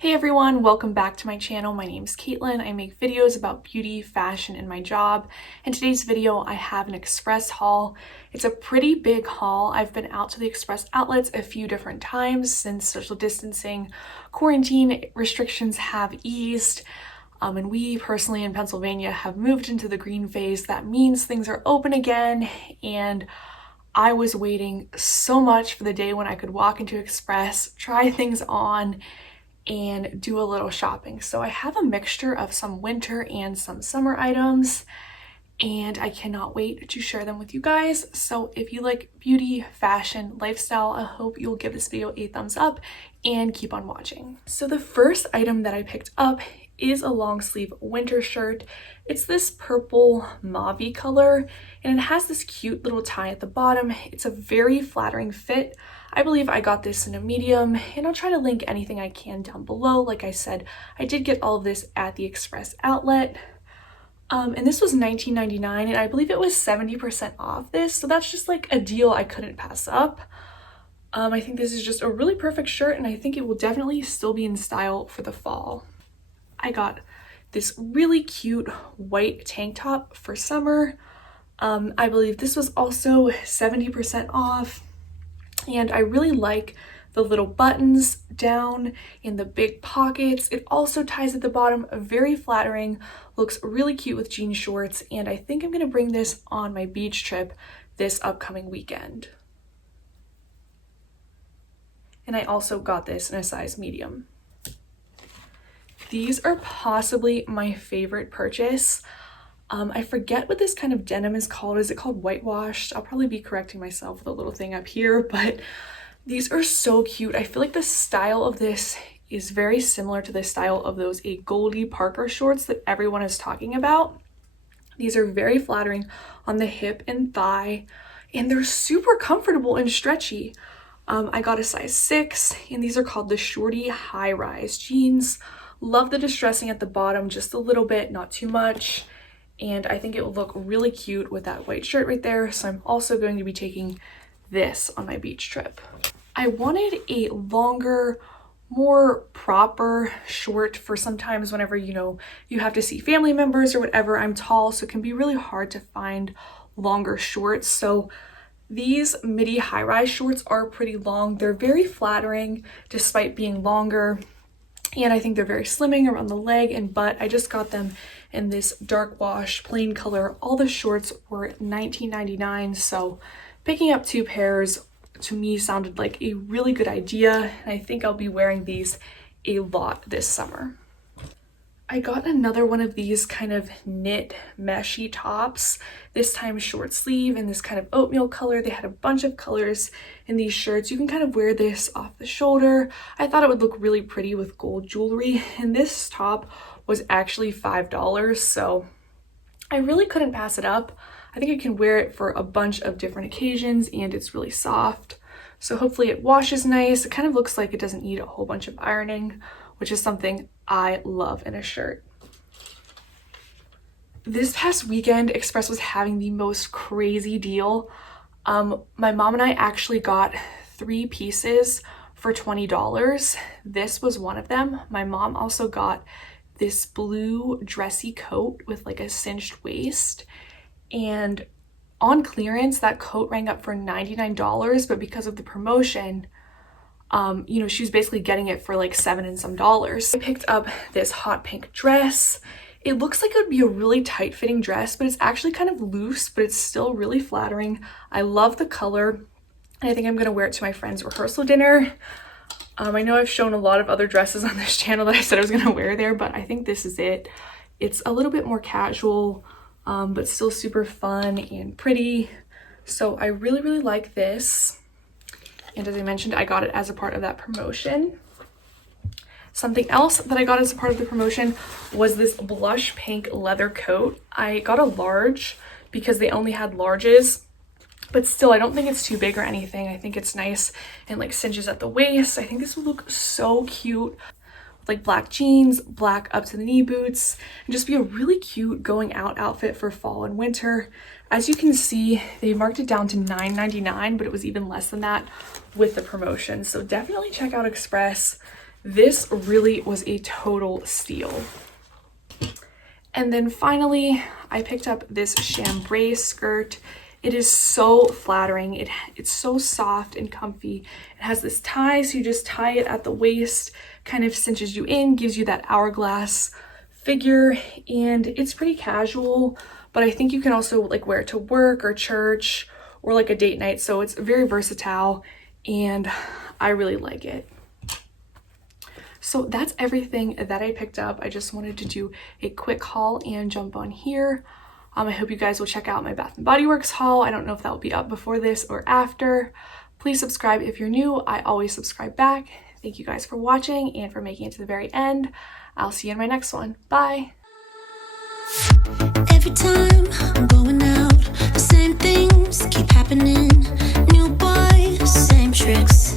Hey everyone, welcome back to my channel. My name is Caitlin. I make videos about beauty, fashion, and my job. In today's video, I have an Express haul. It's a pretty big haul. I've been out to the Express outlets a few different times since social distancing, quarantine restrictions have eased. And we personally in Pennsylvania have moved into the green phase. That means things are open again, and I was waiting so much for the day when I could walk into Express, try things on, and do a little shopping. So I have a mixture of some winter and some summer items, and I cannot wait to share them with you guys. So if you like beauty, fashion, lifestyle, I hope you'll give this video a thumbs up and keep on watching. So the first item that I picked up is a long sleeve winter shirt. It's this purple mauve color, and it has this cute little tie at the bottom. It's a very flattering fit. I believe I got this in a medium, and I'll try to link anything I can down below. Like I said, I did get all of this at the Express outlet. And this was $19.99, and I believe it was 70% off this. So that's just like a deal I couldn't pass up. I think this is just a really perfect shirt, and I think it will definitely still be in style for the fall. I got this really cute white tank top for summer. I believe this was also 70% off. And I really like the little buttons down in the big pockets. It also ties at the bottom, very flattering, looks really cute with jean shorts, and I think I'm gonna bring this on my beach trip this upcoming weekend. And I also got this in a size medium. These are possibly my favorite purchase. I forget what this kind of denim is called. Is it called whitewashed? I'll probably be correcting myself with a little thing up here, but these are so cute. I feel like the style of this is very similar to the style of those A. Goldie Parker shorts that everyone is talking about. These are very flattering on the hip and thigh, and they're super comfortable and stretchy. I got a size 6, and these are called the Shorty High Rise jeans. Love the distressing at the bottom, just a little bit, not too much. And I think it will look really cute with that white shirt right there. So I'm also going to be taking this on my beach trip. I wanted a longer, more proper short for sometimes whenever, you have to see family members or whatever. I'm tall, so it can be really hard to find longer shorts. So these midi high-rise shorts are pretty long. They're very flattering despite being longer. And I think they're very slimming around the leg and butt. I just got them in this dark wash plain color. All the shorts were $19.99, so picking up 2 pairs to me sounded like a really good idea, and I think I'll be wearing these a lot this summer. I got another one of these kind of knit meshy tops, this time short sleeve in this kind of oatmeal color. They had a bunch of colors in these shirts. You can kind of wear this off the shoulder. I thought it would look really pretty with gold jewelry, and this top was actually $5, so I really couldn't pass it up. I think I can wear it for a bunch of different occasions, and it's really soft. So hopefully it washes nice. It kind of looks like it doesn't need a whole bunch of ironing, which is something I love in a shirt. This past weekend, Express was having the most crazy deal. My mom and I actually got 3 pieces for $20. This was one of them. My mom also got this blue dressy coat with like a cinched waist, and on clearance that coat rang up for $99, but because of the promotion, she was basically getting it for like $7 and some dollars. I picked up this hot pink dress. It looks like it would be a really tight fitting dress, but it's actually kind of loose, but it's still really flattering. I love the color, and I think I'm gonna wear it to my friend's rehearsal dinner. I know I've shown a lot of other dresses on this channel that I said I was gonna wear there, but I think this is it. It's a little bit more casual, but still super fun and pretty. So I really, really like this. And as I mentioned, I got it as a part of that promotion. Something else that I got as a part of the promotion was this blush pink leather coat. I got a large because they only had larges, but still, I don't think it's too big or anything. I think it's nice and like cinches at the waist. I think this would look so cute with like black jeans, black up to the knee boots, and just be a really cute going out outfit for fall and winter. As you can see, they marked it down to $9.99, but it was even less than that with the promotion. So definitely check out Express This really was a total steal. And then finally, I picked up this chambray skirt. It is so flattering. It's so soft and comfy. It has this tie, so you just tie it at the waist, kind of cinches you in, gives you that hourglass figure, and it's pretty casual, but I think you can also like wear it to work or church or like a date night, so it's very versatile and I really like it. So that's everything that I picked up. I just wanted to do a quick haul and jump on here. I hope you guys will check out my Bath & Body Works haul. I don't know if that will be up before this or after. Please subscribe if you're new. I always subscribe back. Thank you guys for watching and for making it to the very end. I'll see you in my next one. Bye. Every time I'm going out, the same things keep happening. New boy, same tricks.